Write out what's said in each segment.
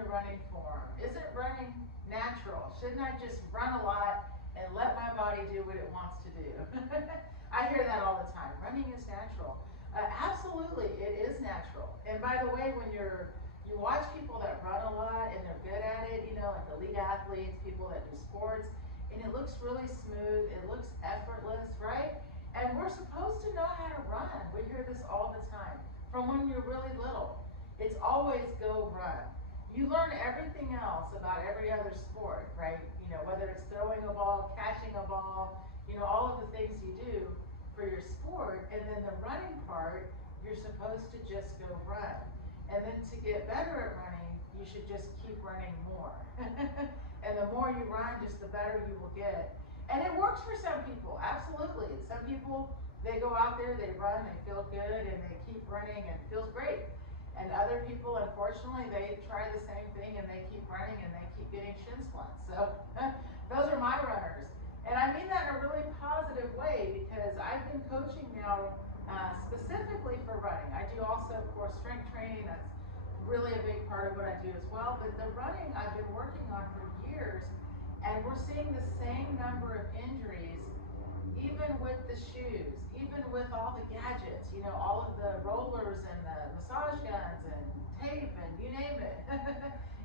your running form? Isn't running natural? Shouldn't I just run a lot and let my body do what it wants to do? I hear that all the time. Running is natural. Absolutely, it is natural. And by the way, when you watch people that run a lot and they're good at it, you know, like elite athletes, people that do sports, and it looks really smooth, it looks effortless, right? And we're supposed to know how to run. We hear this all the time. From when you're really little, it's always go run. You learn everything else about every other sport, right? You know, whether it's throwing a ball, catching a ball, you know, all of the things you do for your sport, and then the running part, you're supposed to just go run. And then to get better at running, you should just keep running more. And the more you run, just the better you will get. And it works for some people, absolutely. And some people, they go out there, they run, they feel good, and they keep running, and it feels great. And other people, unfortunately, they try the same thing, and they keep running, and they keep getting shin splints. So those are my runners. And I mean that in a really positive way, because I've been coaching now specifically for running. I do also, of course, strength training. That's really a big part of what I do as well. But the running I've been working on for years, and we're seeing the same number of injuries, even with the shoes, even with all the gadgets, you know, all of the rollers and the massage guns and tape and you name it.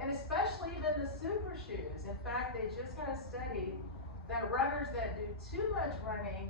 And especially even the super shoes. In fact, they just had a study that runners that do too much running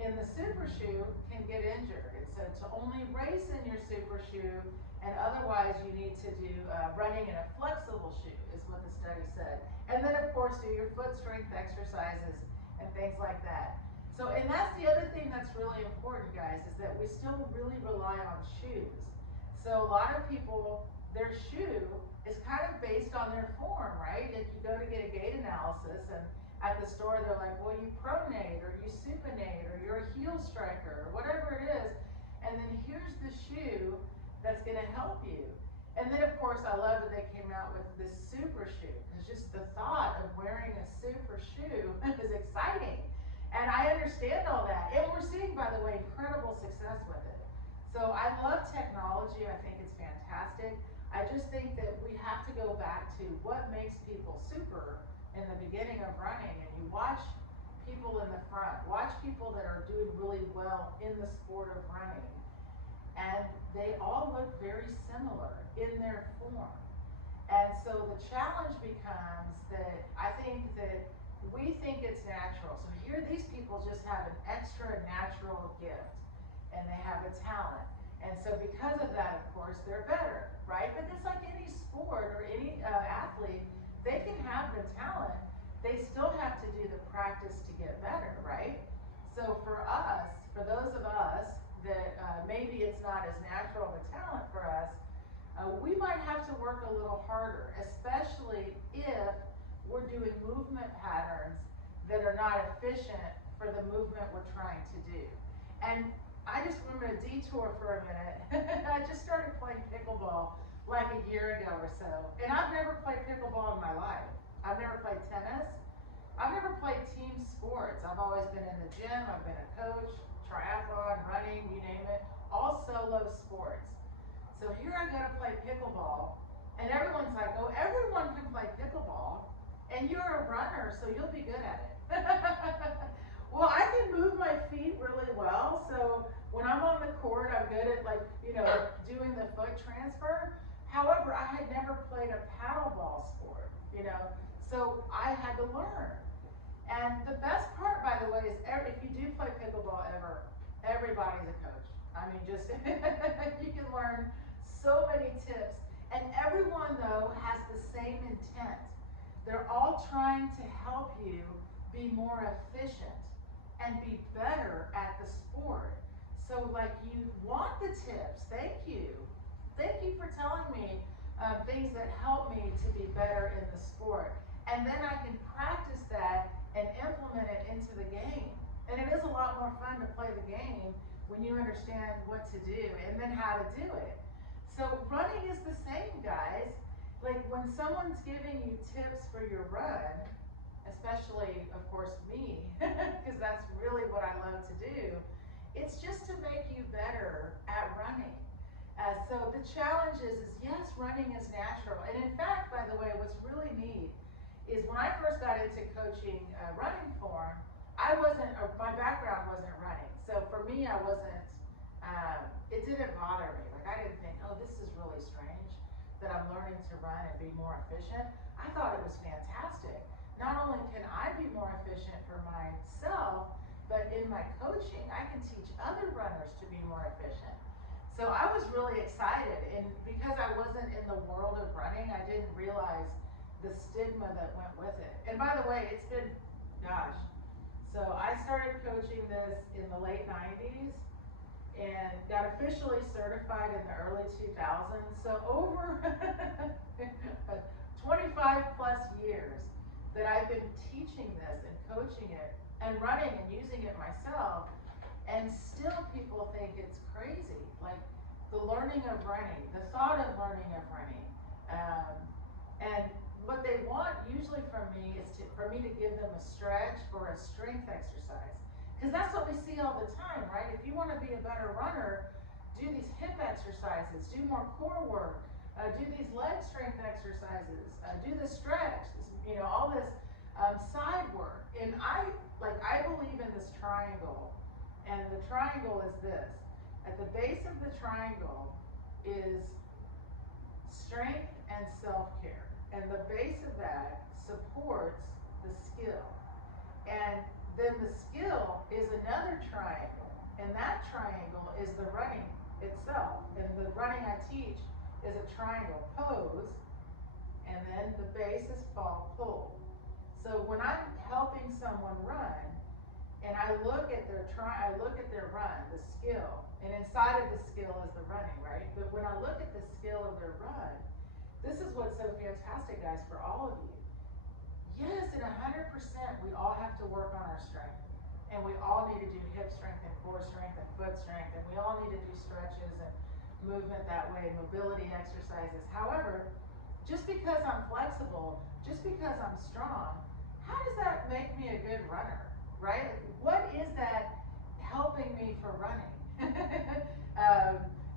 in the super shoe can get injured. It said to only race in your super shoe, and otherwise you need to do running in a flexible shoe, is what the study said. And then of course do your foot strength exercises and things like that. So, and that's the other thing that's really important, guys, is that we still really rely on shoes. So a lot of people, their shoe is kind of based on their form, right? If you go to get a gait analysis, and at the store they're like, well, you pronate, or you supinate, or you're a heel striker, or whatever it is, and then here's the shoe that's gonna help you. And then of course I love that they came out with this super shoe. It's just the thought of wearing a super shoe is exciting. And I understand all that. And we're seeing, by the way, incredible success with it. So I love technology. I think it's fantastic. I just think that we have to go back to what makes people super in the beginning of running. And you watch people in the front, watch people that are doing really well in the sport of running. And they all look very similar in their form. And so the challenge becomes that I think that we think it's natural. So here these people just have an extra natural gift, and they have a talent. And so because of that, of course, they're better, right? But it's like any sport or any athlete, they can have the talent. They still have to do the practice to get better, right? So for us, for those of us that maybe it's not as natural of a talent for us, we might have to work a little harder, especially if we're doing movement patterns that are not efficient for the movement we're trying to do. And I just want to detour for a minute. I just started playing pickleball like a year ago or so. And I've never played pickleball in my life. I've never played tennis. I've never played team sports. I've always been in the gym. I've been a coach, triathlon, running, you name it, all solo sports. So here I go to play pickleball, and everyone's like, oh, everyone can play pickleball. And you're a runner, so you'll be good at it. Well, I can move my feet really well, so when I'm on the court, I'm good at, like, you know, doing the foot transfer. However, I had never played a paddleball sport, you know, so I had to learn. And the best part, by the way, is if you do play pickleball ever, everybody's a coach. I mean, just you can learn so many tips, and everyone though has the same intent. They're all trying to help you be more efficient and be better at the sport. So like, you want the tips. Thank you. Thank you for telling me things that help me to be better in the sport. And then I can practice that and implement it into the game. And it is a lot more fun to play the game when you understand what to do and then how to do it. So running is the same, guys. Like when someone's giving you tips for your run, especially, of course, me, because that's really what I love to do, it's just to make you better at running. So the challenge is yes, running is natural. And in fact, by the way, what's really neat is when I first got into coaching running form, I wasn't, or my background wasn't running. So for me, I wasn't, it didn't bother me. Like I didn't think, oh, this is really strange that I'm learning to run and be more efficient. I thought it was fantastic. Not only can I be more efficient for myself, but in my coaching, I can teach other runners to be more efficient. So I was really excited, and because I wasn't in the world of running, I didn't realize the stigma that went with it. And by the way, it's been, gosh, so I started coaching this in the late 90s and got officially certified in the early 2000s. So over 25 plus years that I've been teaching this and coaching it and running and using it myself, and still people think it's crazy. Like the learning of running, the thought of learning of running. And what they want usually from me is for me to give them a stretch or a strength exercise. Because that's what we see all the time, right? If you want to be a better runner, do these hip exercises, do more core work, do these leg strength exercises, do the stretch, all this side work. And I believe in this triangle. And the triangle is this. At the base of the triangle is strength and self-care. And the base of that supports the skill. And then the skill is another triangle. And that triangle is the running itself. And the running I teach is a triangle pose. And then the base is fall pull. So when I'm helping someone run, and I look at their run, the skill, and inside of the skill is the running, right? But when I look at the skill of their run, this is what's so fantastic, guys, for all of you. Yes, in 100%, we all have to work on our strength. And we all need to do hip strength and core strength and foot strength, and we all need to do stretches and movement that way, mobility exercises. However, just because I'm flexible, just because I'm strong, how does that make me a good runner? Right? What is that helping me for running?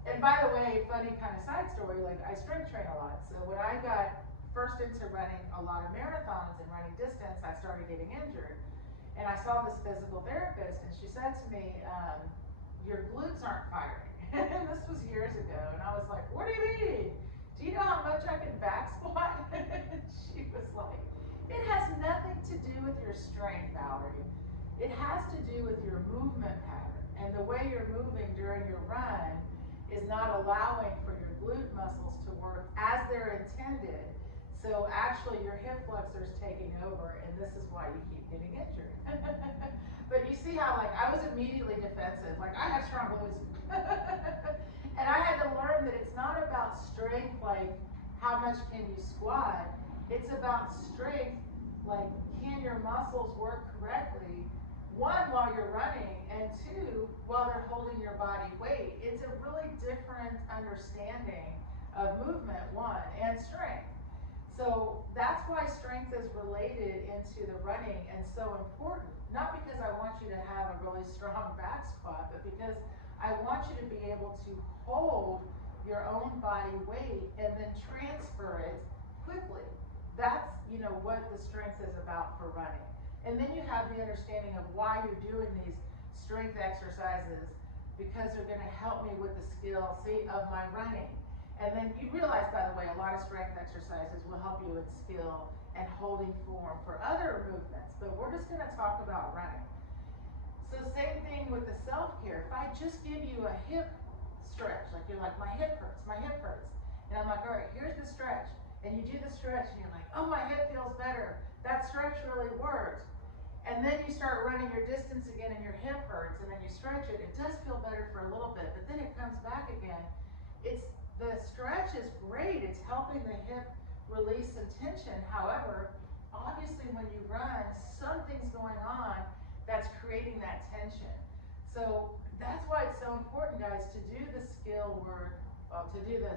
And by the way, funny kind of side story, like I strength train a lot. So when I got first into running a lot of marathons and running distance, I started getting injured. And I saw this physical therapist, and she said to me, your glutes aren't firing. And this was years ago. And I was like, what do you mean? Do you know how much I can back squat? She was like, it has nothing to do with your strength, Valerie. It has to do with your movement pattern, and the way you're moving during your run is not allowing for your glute muscles to work as they're intended. So actually your hip flexor's taking over, and this is why you keep getting injured. But you see how I was immediately defensive, I have strong glutes. And I had to learn that it's not about strength, how much can you squat. It's about strength, can your muscles work correctly? One, while you're running, and two, while they're holding your body weight. It's a really different understanding of movement, one, and strength. So that's why strength is related into the running and so important. Not because I want you to have a really strong back squat, but because I want you to be able to hold your own body weight and then transfer it quickly. That's, what the strength is about for running. And then you have the understanding of why you're doing these strength exercises, because they're going to help me with the skill, of my running. And then you realize, by the way, a lot of strength exercises will help you with skill and holding form for other movements. But we're just going to talk about running. So same thing with the self-care. If I just give you a hip stretch, you're like, my hip hurts. And I'm like, all right, here's the stretch. And you do the stretch and you're like, oh, my hip feels better. That stretch really worked. And then you start running your distance again and your hip hurts, and then you stretch it. It does feel better for a little bit, but then it comes back again. The stretch is great. It's helping the hip release some tension. However, obviously when you run, something's going on that's creating that tension. So that's why it's so important, guys, to do the skill work, to do the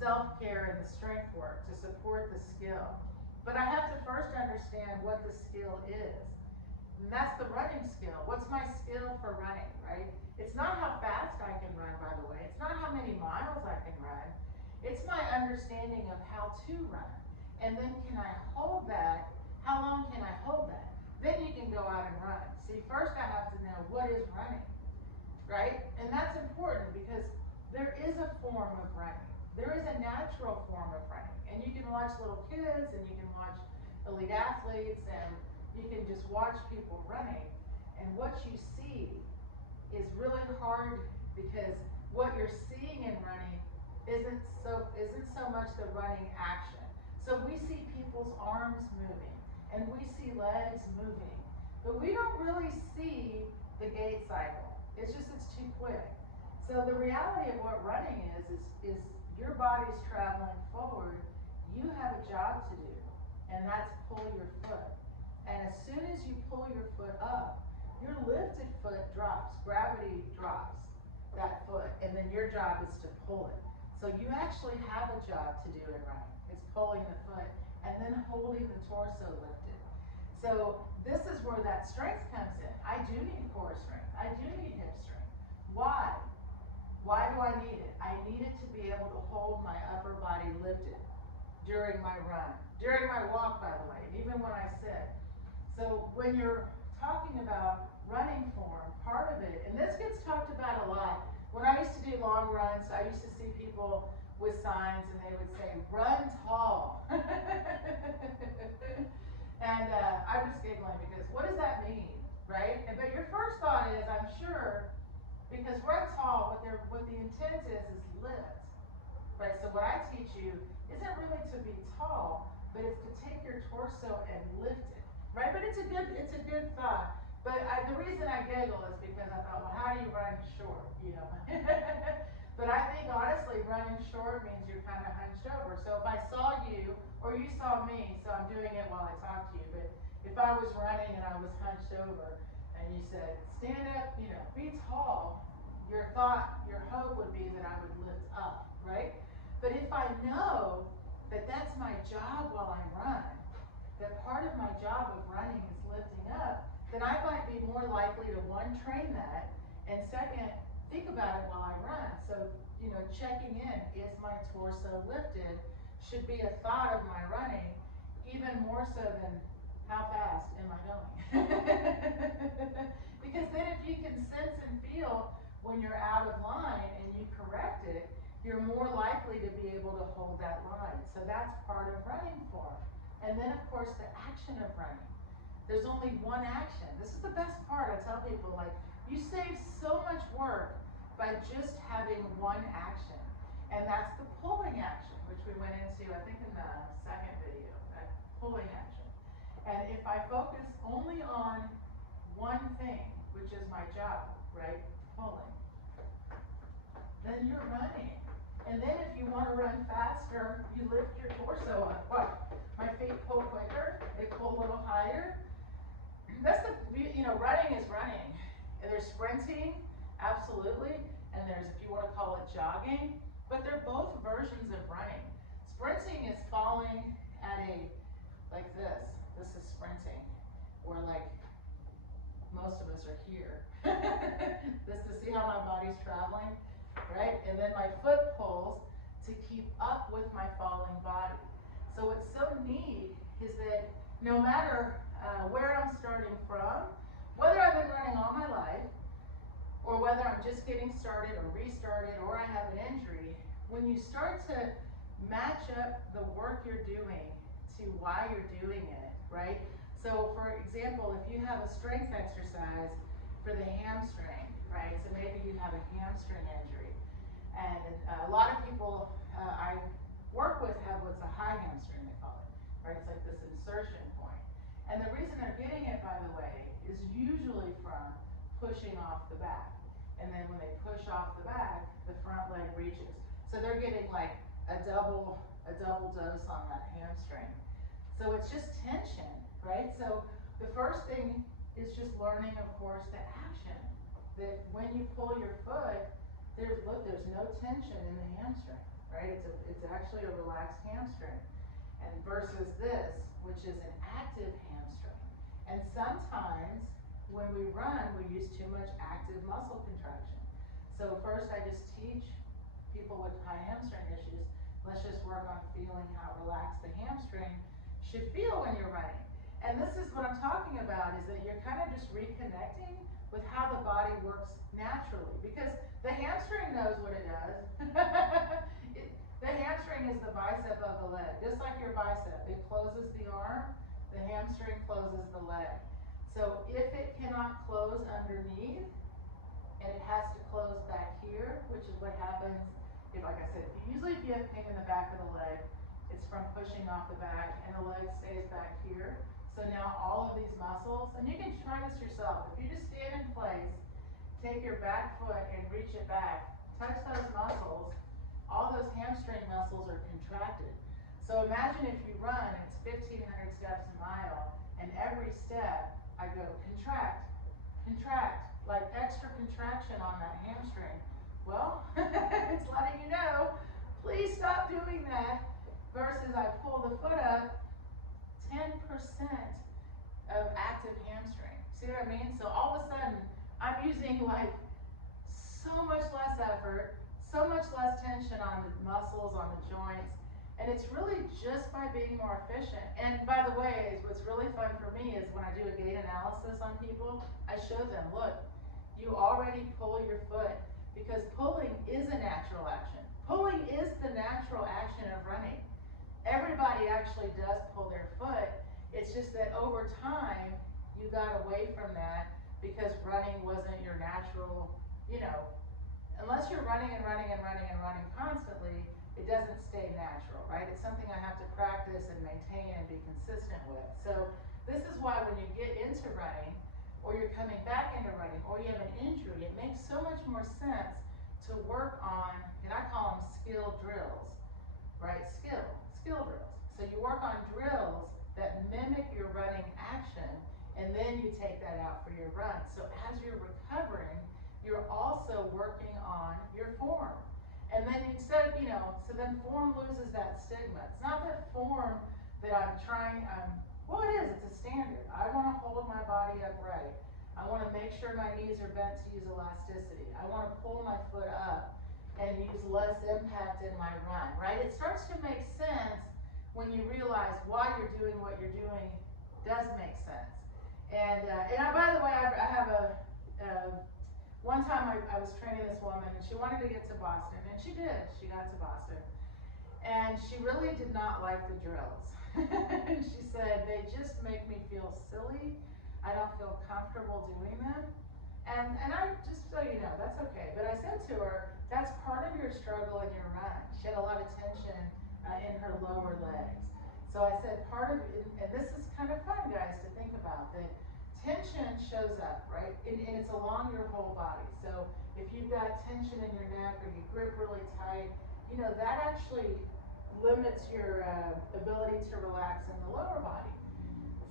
self-care and the strength work to support the skill. But I have to first understand what the skill is. And that's the running skill. What's my skill for running, right? It's not how fast I can run, by the way. It's not how many miles It's my understanding of how to run. And then can I hold that? How long can I hold that? Then you can go out and run. See, first I have to know what is running, right? And that's important because there is a form of running. There is a natural form of running. And you can watch little kids and you can watch elite athletes and you can just watch people running. And what you see is really hard because what you're seeing in running isn't so much the running action. So we see people's arms moving and we see legs moving, but we don't really see the gait cycle. It's too quick. So the reality of what running is your body's traveling forward. You have a job to do, and that's pull your foot. And as soon as you pull your foot up, your lifted foot drops. Gravity drops that foot, and then your job is to pull it. So you actually have a job to do in running. It's pulling the foot and then holding the torso lifted. So this is where that strength comes in. I do need core strength. I do need hip strength. Why? Why do I need it? I need it to be able to hold my upper body lifted during my run, during my walk, by the way, even when I sit. So when you're talking about running form, part of it, and this gets talked about a lot. When I used to do long runs, I used to see people with signs and they would say, run tall. And I'm just giggling because what does that mean, right? But your first thought is, I'm sure, because run tall, what the intent is lift, right? So what I teach you isn't really to be tall, but it's to take your torso and lift it, right? But it's a good thought. But the reason I giggle is because I thought, well, how do you run short, you know? But I think, honestly, running short means you're kind of hunched over. So if I saw you, or you saw me, so I'm doing it while I talk to you, but if I was running and I was hunched over, and you said, stand up, you know, be tall, your hope would be that I would lift up, right? But if I know that that's my job while I run, that part of my job of running is lifting up, then I might be more likely to, one, train that, and second, think about it while I run. So, you know, checking in, is my torso lifted, should be a thought of my running, even more so than how fast am I going? Because then if you can sense and feel when you're out of line and you correct it, you're more likely to be able to hold that line. So that's part of running form. And then, of course, the action of running. There's only one action. This is the best part. I tell people, like, you save so much work by just having one action. And that's the pulling action, which we went into, I think, in the second video, that pulling action. And if I focus only on one thing, which is my job, right, pulling, then you're running. And then if you want to run faster, you lift your torso up. Watch, my feet pull quicker, they pull a little higher. That's running is running. And there's sprinting, absolutely, and there's, if you want to call it, jogging, but they're both versions of running. Sprinting is falling at like this. This is sprinting, or like most of us are here. This to see how my body's traveling, right? And then my foot pulls to keep up with my falling body. So what's so neat is that no matter where I'm starting from, whether I've been running all my life, or whether I'm just getting started or restarted, or I have an injury, when you start to match up the work you're doing to why you're doing it, right? So for example, if you have a strength exercise for the hamstring, right? So maybe you have a hamstring injury. And a lot of people I work with have what's a high hamstring, they call it, right? It's like this insertion point. And the reason they're getting it, by the way, is usually from pushing off the back. And then when they push off the back, the front leg reaches. So they're getting like a double dose on that hamstring. So it's just tension, right? So the first thing is just learning, of course, the action. That when you pull your foot, there's no tension in the hamstring, right? It's actually a relaxed hamstring. And versus this, which is an active hamstring. And sometimes when we run, we use too much active muscle contraction. So first I just teach people with high hamstring issues Let's just work on feeling how relaxed the hamstring should feel when you're running. And this is what I'm talking about, is that you're kind of just reconnecting with how the body works naturally, because the hamstring knows what it does. The hamstring is the bicep of the leg, just like your bicep. It closes the arm, the hamstring closes the leg. So if it cannot close underneath, and it has to close back here, which is what happens if, like I said, usually if you have pain in the back of the leg, it's from pushing off the back, and the leg stays back here. So now all of these muscles, and you can try this yourself. If you just stand in place, take your back foot and reach it back, touch those muscles, all those hamstring muscles are contracted. So imagine if you run, it's 1,500 steps a mile, and every step I go contract, contract, like extra contraction on that hamstring. Well, it's letting you know, please stop doing that. Versus I pull the foot up, 10% of active hamstring. See what I mean? So all of a sudden, I'm using like so much less effort, so much less tension on the muscles, on the joints, and it's really just by being more efficient. And by the way, what's really fun for me is when I do a gait analysis on people, I show them, look, you already pull your foot, because pulling is a natural action. Pulling is the natural action of running. Everybody actually does pull their foot. It's just that over time, you got away from that because running wasn't your natural, unless you're running and running and running and running constantly, it doesn't stay natural, right? It's something I have to practice and maintain and be consistent with. So this is why when you get into running, or you're coming back into running, or you have an injury, it makes so much more sense to work on, and I call them skill drills, right? Skill drills. So you work on drills that mimic your running action, and then you take that out for your run. So as you're recovering, you're also working on your form. And then instead, so then form loses that stigma. It's not that form that I'm trying, well, it is, it's a standard. I want to hold my body upright. I want to make sure my knees are bent to use elasticity. I want to pull my foot up and use less impact in my run, right? It starts to make sense when you realize why you're doing what you're doing does make sense. And by the way, I have one time I was training this woman, and she wanted to get to Boston, and she did. She got to Boston. And she really did not like the drills. And she said, they just make me feel silly. I don't feel comfortable doing them. And I, just so you know, that's okay. But I said to her, that's part of your struggle in your run. She had a lot of tension in her lower legs. So I said part of it, and this is kind of fun, guys, to think about, that tension shows up, right? And it's along your whole body. So if you've got tension in your neck or you grip really tight, that actually limits your ability to relax in the lower body.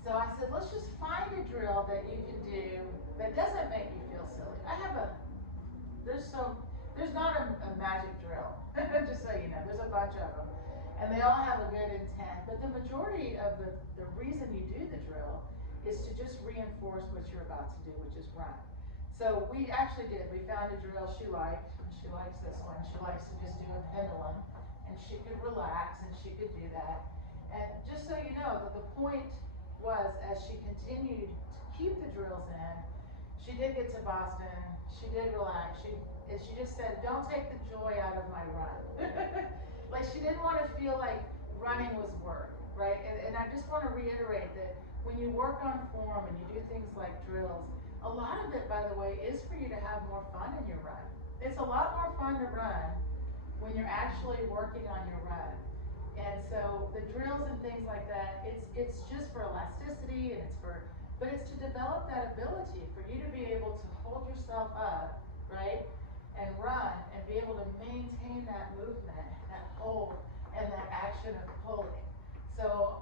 So I said, let's just find a drill that you can do that doesn't make you feel silly. There's not a magic drill, just so you know, there's a bunch of them. And they all have a good intent, but the majority of the reason you do the drill is to just reinforce what you're about to do, which is run. So we actually did, we found a drill she liked. She likes this one. She likes to just do a pendulum, and she could relax and she could do that. And just so you know, that the point was, as she continued to keep the drills in, she did get to Boston, she did relax, she just said, don't take the joy out of my run. Like, she didn't want to feel like running was work, right? And I just want to reiterate that when you work on form and you do things like drills, a lot of it, by the way, is for you to have more fun in your run. It's a lot more fun to run when you're actually working on your run. And so the drills and things like that, it's just for elasticity, and but it's to develop that ability for you to be able to hold yourself up, right? And run and be able to maintain that movement, that hold, and that action of pulling. So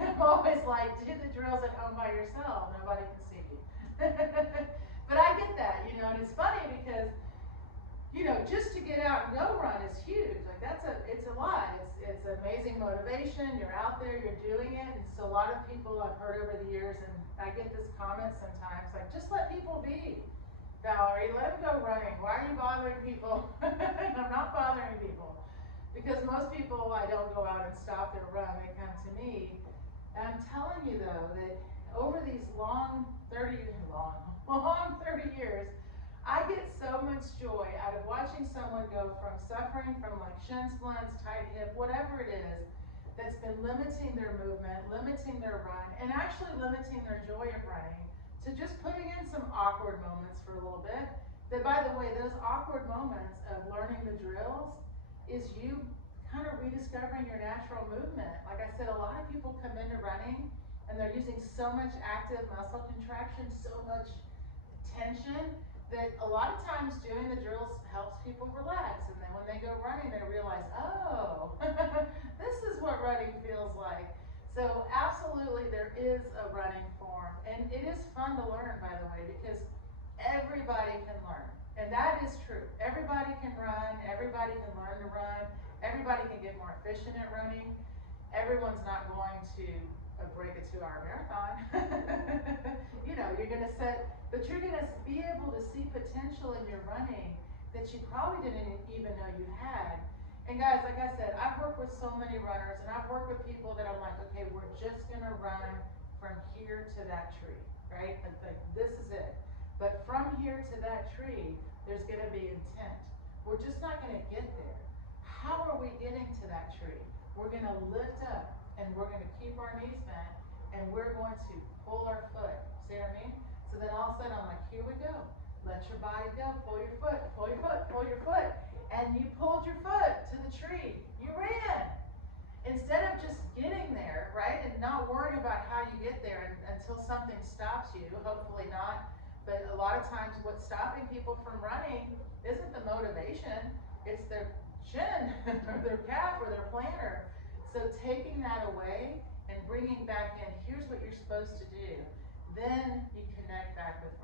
I'm always like, do the drills at home by yourself. Nobody can see you. But I get that, and it's funny because, just to get out and go run is huge. Like, it's a lot. It's amazing motivation. You're out there, you're doing it. And so a lot of people I've heard over the years, and I get this comment sometimes, like, just let people be. Valerie, let them go running. Why are you bothering people? I'm not bothering people. Because most people, I don't go out and stop their run, they come to me. And I'm telling you though, that over these long 30 years, I get so much joy out of watching someone go from suffering from like shin splints, tight hip, whatever it is, that's been limiting their movement, limiting their run, and actually limiting their joy of running, to just putting in some awkward moments for a little bit. That, by the way, those awkward moments of learning the drills is you kind of rediscovering your natural movement. Like I said, a lot of people come into running and they're using so much active muscle contraction, so much tension, that a lot of times doing the drills helps people relax. And then when they go running, they realize, oh, this is what running feels like. So absolutely there is a running form. And it is fun to learn, by the way, because everybody can learn. And that is true. Everybody can run. Everybody can learn to run. Everybody can get more efficient at running. Everyone's not going to break a 2-hour marathon. You know, you're going to set, but you're going to be able to see potential in your running that you probably didn't even know you had. And guys, like I said, I've worked with so many runners, and I've worked with people that I'm like, okay, we're just going to run from here to that tree, right? Like this is it. But from here to that tree, there's going to be intent. We're just not going to get there. How are we getting to that tree? We're going to lift up, and we're going to keep our knees bent, and we're going to pull our foot. See what I mean? So then all of a sudden I'm like, here we go. Let your body go. Pull your foot, pull your foot, pull your foot. And you pulled your foot to the tree. You ran. Instead of just getting there, right, and not worrying about how you get there until something stops you, hopefully not. But a lot of times what's stopping people from running isn't the motivation, it's their shin or their calf or their plantar. So taking that away and bringing back in, here's what you're supposed to do. Then you connect back with